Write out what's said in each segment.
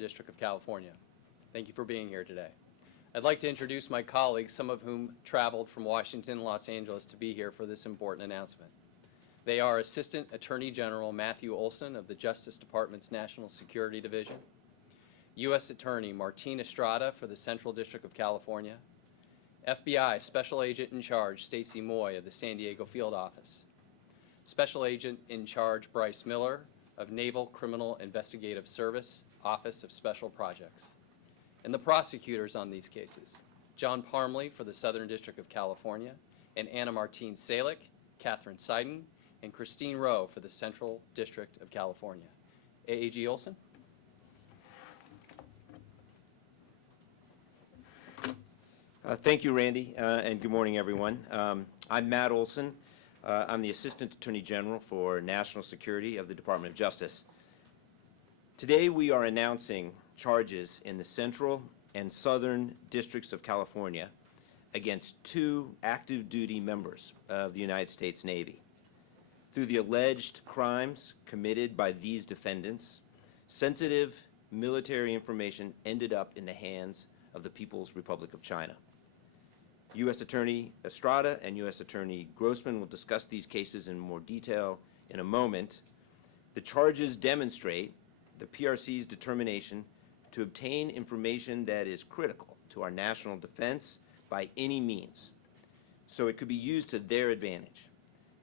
District of California. Thank you for being here today. I'd like to introduce my colleagues, some of whom traveled from Washington and Los Angeles to be here for this important announcement. They are Assistant Attorney General Matthew Olson of the Justice Department's National Security Division, U.S. Attorney Martine Estrada for the Central District of California, FBI Special Agent in Charge Stacy Moy of the San Diego Field Office, Special Agent in Charge Bryce Miller of Naval Criminal Investigative Service, Office of Special Projects, and the prosecutors on these cases, John Parmley for the Southern District of California, and Anna Martine Salick, Catherine Seiden, and Christine Rowe for the Central District of California. AAG Olson. Thank you, Randy, and good morning, everyone. I'm Matt Olson. I'm the Assistant Attorney General for National Security of the Department of Justice. Today we are announcing charges in the Central and Southern Districts of California against two active duty members of the United States Navy. Through the alleged crimes committed by these defendants, sensitive military information ended up in the hands of the People's Republic of China. U.S. Attorney Estrada and U.S. Attorney Grossman will discuss these cases in more detail in a moment. The charges demonstrate the PRC's determination to obtain information that is critical to our national defense by any means, so it could be used to their advantage.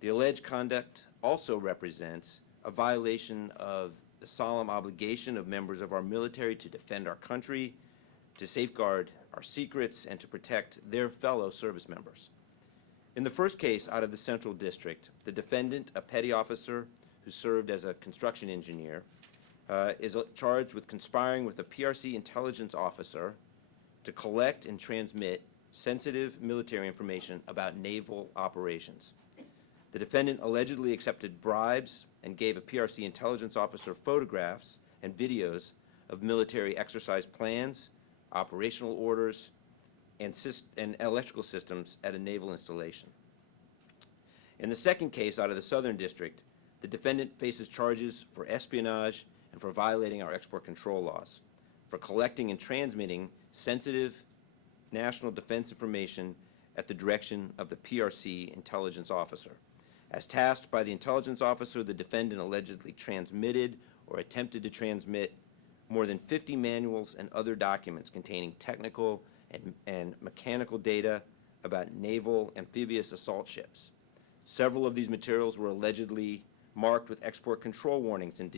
The alleged conduct also represents a violation of the solemn obligation of members of our military to defend our country, to safeguard our secrets, and to protect their fellow service members. In the first case out of the Central District, the defendant, a petty officer who served as a construction engineer, is charged with conspiring with a PRC intelligence officer to collect and transmit sensitive military information about naval operations. The defendant allegedly accepted bribes and gave a PRC intelligence officer photographs and videos of military exercise plans, operational orders, and electrical systems at a naval installation. In the second case out of the Southern District, the defendant faces charges for espionage and for violating our export control laws, for collecting and transmitting sensitive national defense information at the direction of the PRC intelligence officer. As tasked by the intelligence officer, the defendant allegedly transmitted or attempted to transmit more than 50 manuals and other documents containing technical and mechanical data about naval amphibious assault ships. Several of these materials were allegedly marked with export control warnings and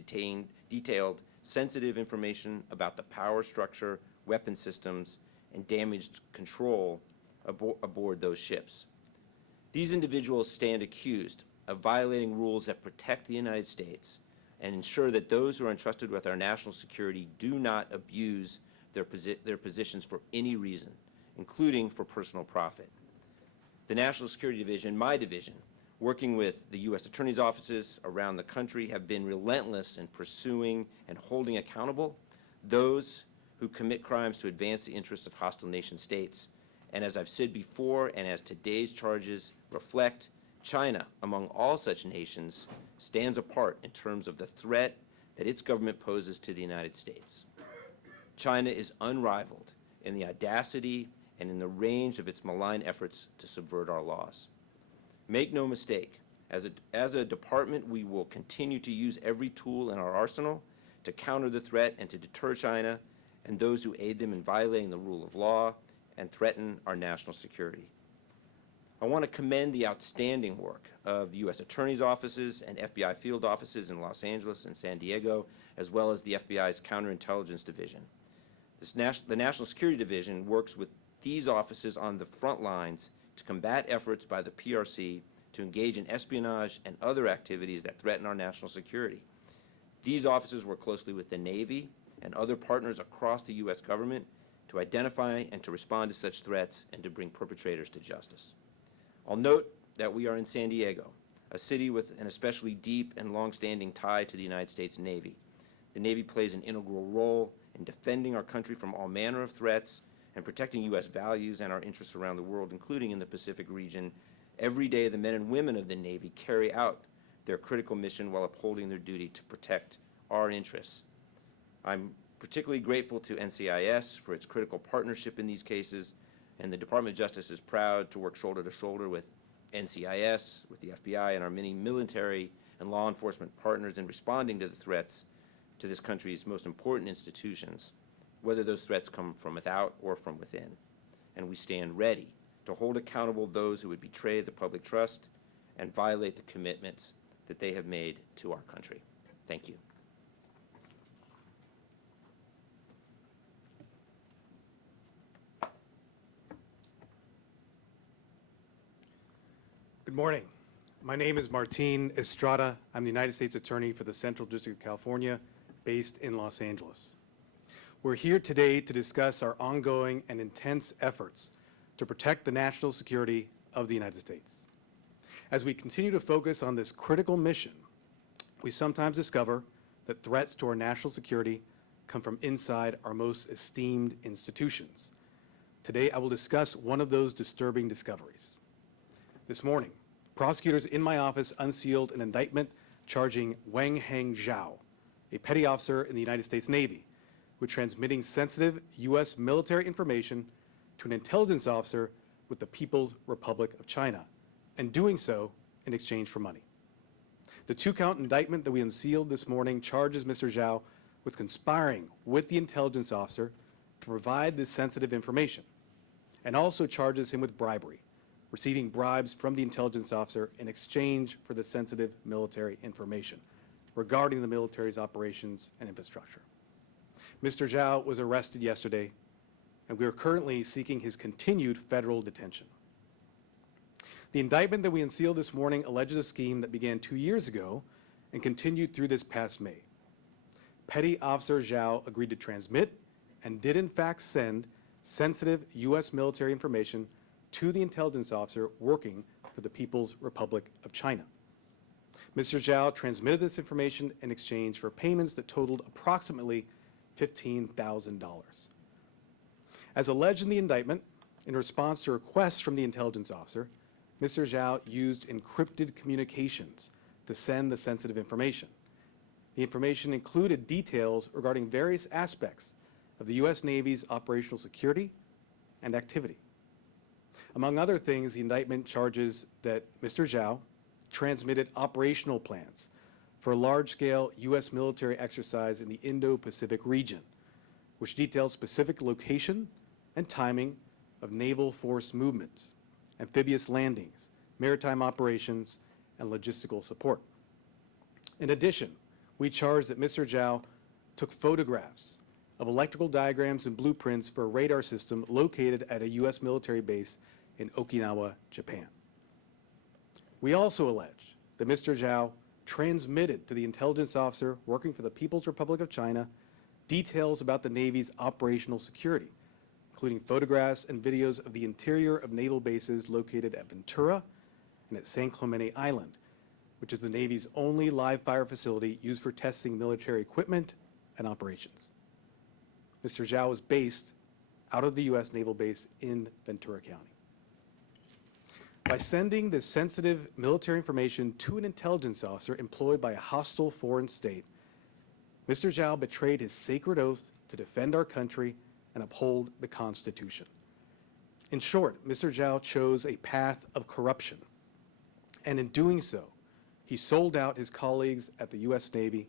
detailed sensitive information about the power structure, weapon systems, and damaged control aboard those ships. These individuals stand accused of violating rules that protect the United States and ensure that those who are entrusted with our national security do not abuse their positions for any reason, including for personal profit. The National Security Division, my division, working with the U.S. Attorney's offices around the country, have been relentless in pursuing and holding accountable those who commit crimes to advance the interests of hostile nation states. And as I've said before, and as today's charges reflect, China, among all such nations, stands apart in terms of the threat that its government poses to the United States. China is unrivaled in the audacity and in the range of its malign efforts to subvert our laws. Make no mistake, as a department, we will continue to use every tool in our arsenal to counter the threat and to deter China and those who aid them in violating the rule of law and threaten our national security. I want to commend the outstanding work of the U.S. Attorney's offices and FBI field offices in Los Angeles and San Diego, as well as the FBI's Counterintelligence Division. The National Security Division works with these offices on the front lines to combat efforts by the PRC to engage in espionage and other activities that threaten our national security. These offices work closely with the Navy and other partners across the U.S. government to identify and to respond to such threats and to bring perpetrators to justice. I'll note that we are in San Diego, a city with an especially deep and long-standing tie to the United States Navy. The Navy plays an integral role in defending our country from all manner of threats and protecting U.S. values and our interests around the world, including in the Pacific region. Every day, the men and women of the Navy carry out their critical mission while upholding their duty to protect our interests. I'm particularly grateful to NCIS for its critical partnership in these cases, and the Department of Justice is proud to work shoulder to shoulder with NCIS, with the FBI, and our many military and law enforcement partners in responding to the threats to this country's most important institutions, whether those threats come from without or from within. And we stand ready to hold accountable those who would betray the public trust and violate the commitments that they have made to our country. Thank you. Good morning. My name is Martin Estrada. I'm the United States Attorney for the Central District of California, based in Los Angeles. We're here today to discuss our ongoing and intense efforts to protect the national security of the United States. As we continue to focus on this critical mission, we sometimes discover that threats to our national security come from inside our most esteemed institutions. Today, I will discuss one of those disturbing discoveries. This morning, prosecutors in my office unsealed an indictment charging Wenheng Zhao, a petty officer in the United States Navy, with transmitting sensitive U.S. military information to an intelligence officer with the People's Republic of China, and doing so in exchange for money. The two-count indictment that we unsealed this morning charges Mr. Zhao with conspiring with the intelligence officer to provide this sensitive information, and also charges him with bribery, receiving bribes from the intelligence officer in exchange for the sensitive military information regarding the military's operations and infrastructure. Mr. Zhao was arrested yesterday, and we are currently seeking his continued federal detention. The indictment that we unsealed this morning alleges a scheme that began 2 years ago and continued through this past May. Petty Officer Zhao agreed to transmit and did in fact send sensitive U.S. military information to the intelligence officer working for the People's Republic of China. Mr. Zhao transmitted this information in exchange for payments that totaled approximately $15,000. As alleged in the indictment, in response to requests from the intelligence officer, Mr. Zhao used encrypted communications to send the sensitive information. The information included details regarding various aspects of the U.S. Navy's operational security and activity. Among other things, the indictment charges that Mr. Zhao transmitted operational plans for a large-scale U.S. military exercise in the Indo-Pacific region, which details specific location and timing of naval force movements, amphibious landings, maritime operations, and logistical support. In addition, we charge that Mr. Zhao took photographs of electrical diagrams and blueprints for a radar system located at a U.S. military base in Okinawa, Japan. We also allege that Mr. Zhao transmitted to the intelligence officer working for the People's Republic of China details about the Navy's operational security, including photographs and videos of the interior of naval bases located at Ventura and at San Clemente Island, which is the Navy's only live fire facility used for testing military equipment and operations. Mr. Zhao is based out of the U.S. Naval Base in Ventura County. By sending this sensitive military information to an intelligence officer employed by a hostile foreign state, Mr. Zhao betrayed his sacred oath to defend our country and uphold the Constitution. In short, Mr. Zhao chose a path of corruption, and in doing so, he sold out his colleagues at the U.S. Navy,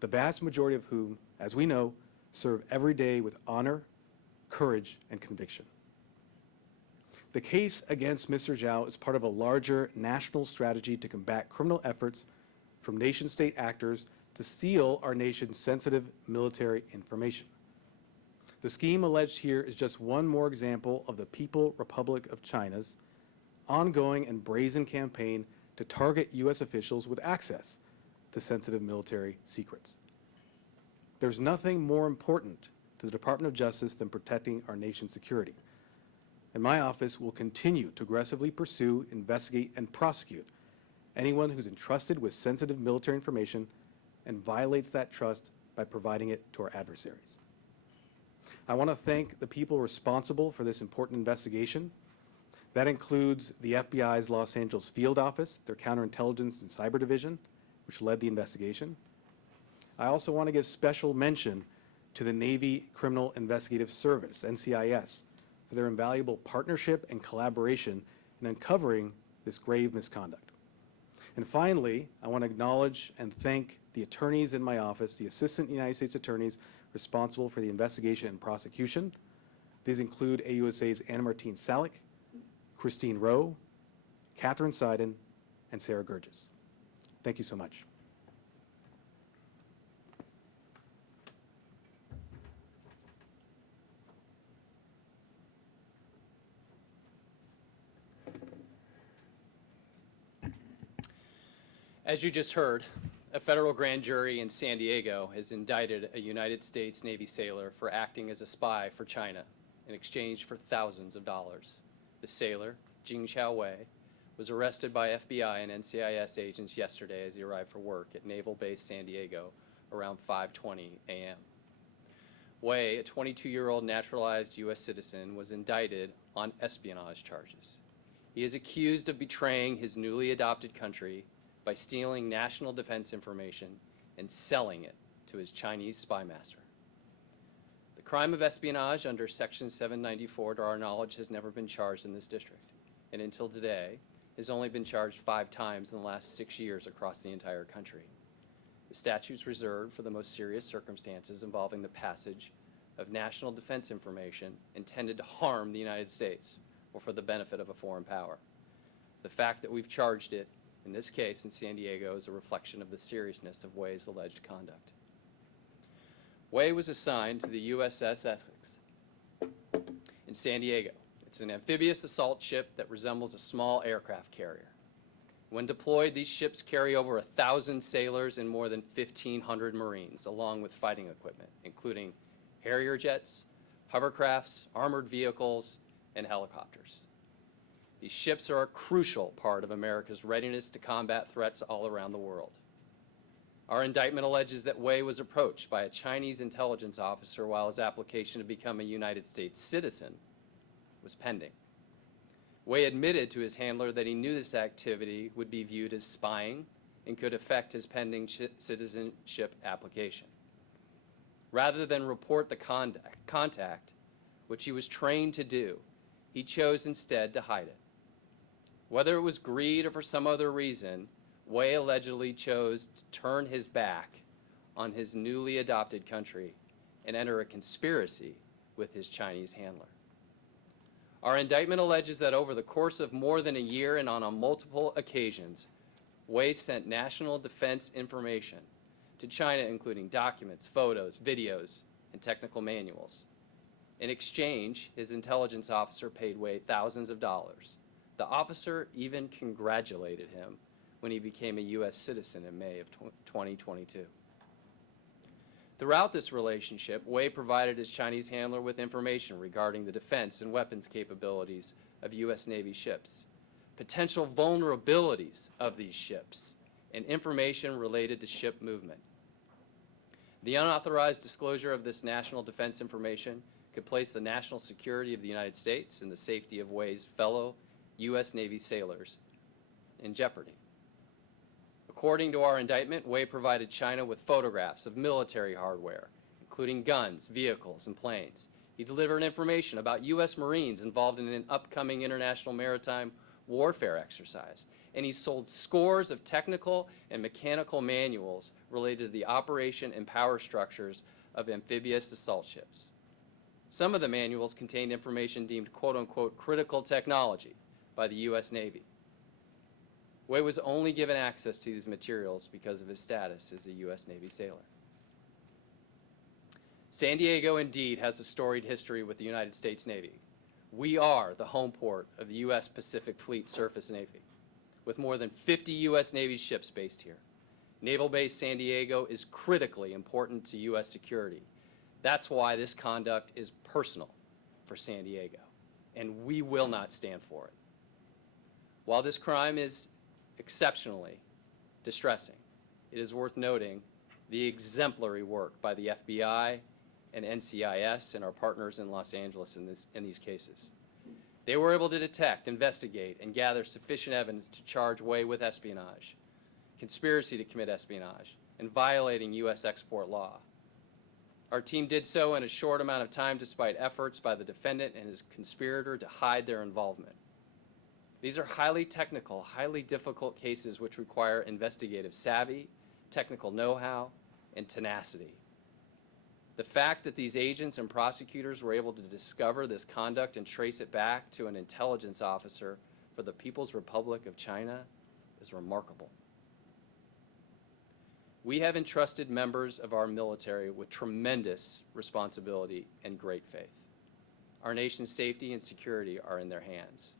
the vast majority of whom, as we know, serve every day with honor, courage, and conviction. The case against Mr. Zhao is part of a larger national strategy to combat criminal efforts from nation-state actors to steal our nation's sensitive military information. The scheme alleged here is just one more example of the People's Republic of China's ongoing and brazen campaign to target U.S. officials with access to sensitive military secrets. There's nothing more important to the Department of Justice than protecting our nation's security. And my office will continue to aggressively pursue, investigate, and prosecute anyone who's entrusted with sensitive military information and violates that trust by providing it to our adversaries. I want to thank the people responsible for this important investigation. That includes the FBI's Los Angeles field office, their counterintelligence and cyber division, which led the investigation. I also want to give special mention to the Navy Criminal Investigative Service, NCIS, for their invaluable partnership and collaboration in uncovering this grave misconduct. And finally, I want to acknowledge and thank the attorneys in my office, the Assistant United States Attorneys responsible for the investigation and prosecution. These include AUSA's Anna Martine Salick, Christine Rowe, Catherine Seiden, and Sarah Gurgis. Thank you so much. As you just heard, a federal grand jury in San Diego has indicted a United States Navy sailor for acting as a spy for China in exchange for thousands of dollars. The sailor, Jinchao Wei, was arrested by FBI and NCIS agents yesterday as he arrived for work at Naval Base San Diego around 5:20 a.m. Wei, a 22-year-old naturalized U.S. citizen, was indicted on espionage charges. He is accused of betraying his newly adopted country by stealing national defense information and selling it to his Chinese spy master. The crime of espionage under Section 794, to our knowledge, has never been charged in this district, and until today has only been charged 5 times in the last 6 years across the entire country. The statute's reserved for the most serious circumstances involving the passage of national defense information intended to harm the United States or for the benefit of a foreign power. The fact that we've charged it in this case in San Diego is a reflection of the seriousness of Wei's alleged conduct. Wei was assigned to the U.S.S. Essex in San Diego. It's an amphibious assault ship that resembles a small aircraft carrier. When deployed, these ships carry over 1,000 sailors and more than 1,500 Marines, along with fighting equipment, including Harrier jets, hovercrafts, armored vehicles, and helicopters. These ships are a crucial part of America's readiness to combat threats all around the world. Our indictment alleges that Wei was approached by a Chinese intelligence officer while his application to become a United States citizen was pending. Wei admitted to his handler that he knew this activity would be viewed as spying and could affect his pending citizenship application. Rather than report the contact, which he was trained to do, he chose instead to hide it. Whether it was greed or for some other reason, Wei allegedly chose to turn his back on his newly adopted country and enter a conspiracy with his Chinese handler. Our indictment alleges that over the course of more than a year and on multiple occasions, Wei sent national defense information to China, including documents, photos, videos, and technical manuals. In exchange, his intelligence officer paid Wei thousands of dollars. The officer even congratulated him when he became a U.S. citizen in May of 2022. Throughout this relationship, Wei provided his Chinese handler with information regarding the defense and weapons capabilities of U.S. Navy ships, potential vulnerabilities of these ships, and information related to ship movement. The unauthorized disclosure of this national defense information could place the national security of the United States and the safety of Wei's fellow U.S. Navy sailors in jeopardy. According to our indictment, Wei provided China with photographs of military hardware, including guns, vehicles, and planes. He delivered information about U.S. Marines involved in an upcoming international maritime warfare exercise, and he sold scores of technical and mechanical manuals related to the operation and power structures of amphibious assault ships. Some of the manuals contained information deemed quote-unquote critical technology by the U.S. Navy. Wei was only given access to these materials because of his status as a U.S. Navy sailor. San Diego indeed has a storied history with the United States Navy. We are the home port of the U.S. Pacific Fleet Surface Navy, with more than 50 U.S. Navy ships based here. Naval Base San Diego is critically important to U.S. security. That's why this conduct is personal for San Diego, and we will not stand for it. While this crime is exceptionally distressing, it is worth noting the exemplary work by the FBI and NCIS and our partners in Los Angeles in these cases. They were able to detect, investigate, and gather sufficient evidence to charge Wei with espionage, conspiracy to commit espionage, and violating U.S. export law. Our team did so in a short amount of time despite efforts by the defendant and his conspirator to hide their involvement. These are highly technical, highly difficult cases which require investigative savvy, technical know-how, and tenacity. The fact that these agents and prosecutors were able to discover this conduct and trace it back to an intelligence officer for the People's Republic of China is remarkable. We have entrusted members of our military with tremendous responsibility and great faith. Our nation's safety and security are in their hands.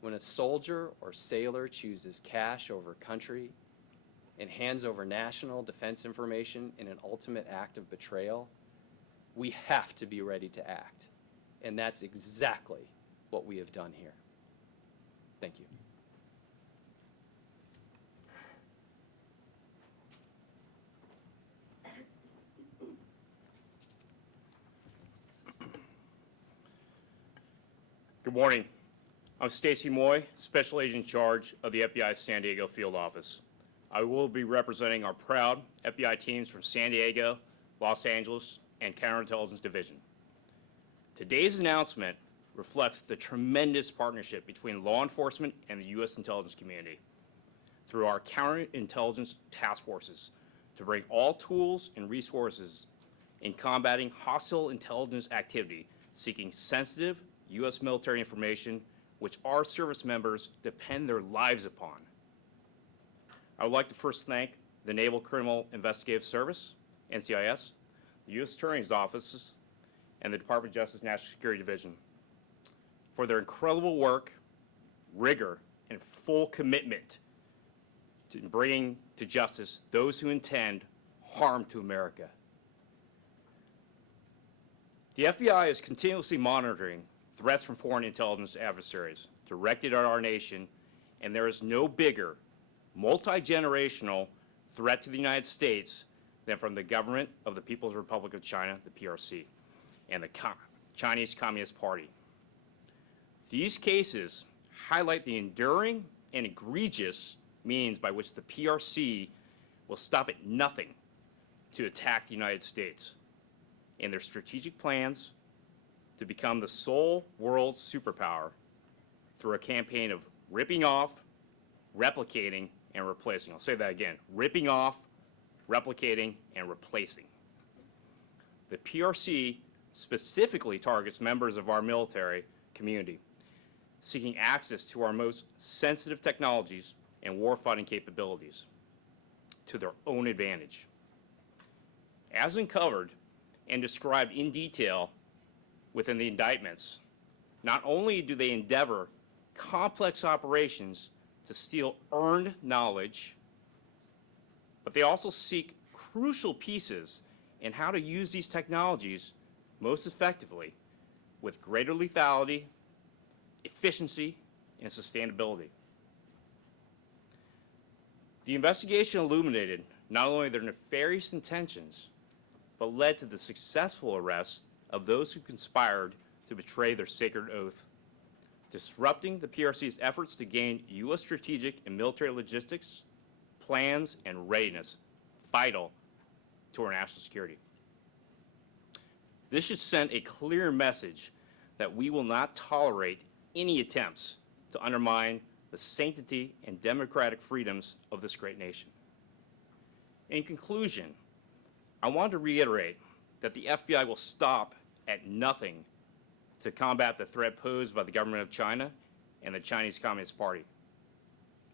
When a soldier or sailor chooses cash over country and hands over national defense information in an ultimate act of betrayal, we have to be ready to act. And that's exactly what we have done here. Thank you. Good morning. I'm Stacy Moy, Special Agent in charge of the FBI San Diego Field Office. I will be representing our proud FBI teams from San Diego, Los Angeles, and Counterintelligence Division. Today's announcement reflects the tremendous partnership between law enforcement and the U.S. intelligence community through our counterintelligence task forces to bring all tools and resources in combating hostile intelligence activity seeking sensitive U.S. military information which our service members depend their lives upon. I would like to first thank the Naval Criminal Investigative Service, NCIS, the U.S. Attorney's Offices, and the Department of Justice National Security Division for their incredible work, rigor, and full commitment to bringing to justice those who intend harm to America. The FBI is continuously monitoring threats from foreign intelligence adversaries directed at our nation, and there is no bigger, multi-generational threat to the United States than from the government of the People's Republic of China, the PRC, and the Chinese Communist Party. These cases highlight the enduring and egregious means by which the PRC will stop at nothing to attack the United States and their strategic plans to become the sole world superpower through a campaign of ripping off, replicating, and replacing. I'll say that again, ripping off, replicating, and replacing. The PRC specifically targets members of our military community seeking access to our most sensitive technologies and warfighting capabilities to their own advantage. As uncovered and described in detail within the indictments, not only do they endeavor complex operations to steal earned knowledge, but they also seek crucial pieces in how to use these technologies most effectively with greater lethality, efficiency, and sustainability. The investigation illuminated not only their nefarious intentions, but led to the successful arrest of those who conspired to betray their sacred oath, disrupting the PRC's efforts to gain U.S. strategic and military logistics, plans, and readiness vital to our national security. This should send a clear message that we will not tolerate any attempts to undermine the sanctity and democratic freedoms of this great nation. In conclusion, I want to reiterate that the FBI will stop at nothing to combat the threat posed by the government of China and the Chinese Communist Party.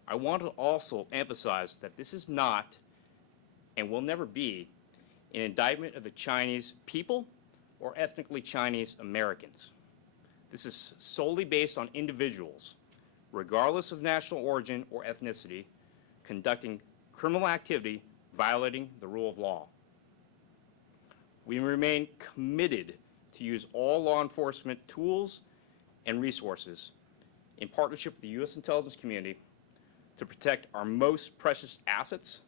I want to also emphasize that this is not and will never be an indictment of the Chinese people or ethnically Chinese Americans. This is solely based on individuals, regardless of national origin or ethnicity, conducting criminal activity violating the rule of law. We remain committed to use all law enforcement tools and resources in partnership with the U.S. intelligence community to protect our most precious assets,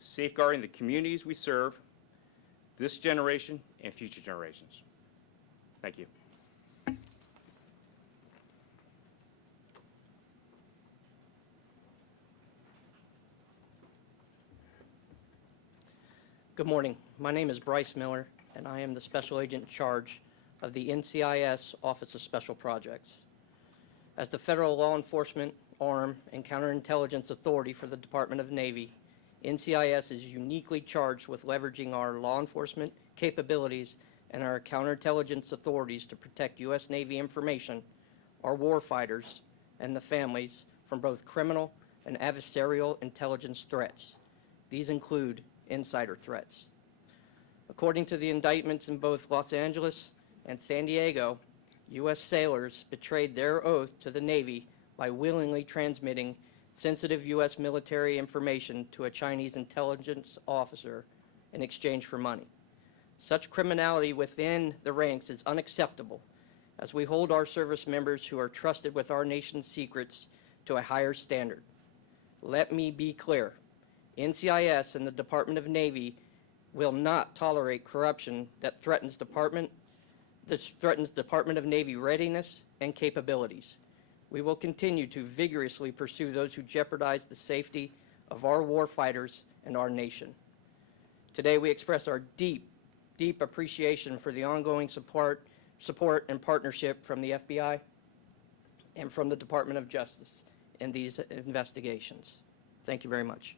safeguarding the communities we serve, this generation and future generations. Thank you. Good morning. My name is Bryce Miller. and I am the Special Agent in charge of the NCIS Office of Special Projects. As the federal law enforcement arm and counterintelligence authority for the Department of Navy, NCIS is uniquely charged with leveraging our law enforcement capabilities and our counterintelligence authorities to protect U.S. Navy information, our warfighters, and the families from both criminal and adversarial intelligence threats. These include insider threats. According to the indictments in both Los Angeles and San Diego, U.S. sailors betrayed their oath to the Navy by willingly transmitting sensitive U.S. military information to a Chinese intelligence officer in exchange for money. Such criminality within the ranks is unacceptable, as we hold our service members who are trusted with our nation's secrets to a higher standard. Let me be clear. NCIS and the Department of Navy will not tolerate corruption that threatens Department of Navy readiness and capabilities. We will continue to vigorously pursue those who jeopardize the safety of our warfighters and our nation. Today, we express our deep appreciation for the ongoing support and partnership from the FBI and from the Department of Justice in these investigations. Thank you very much.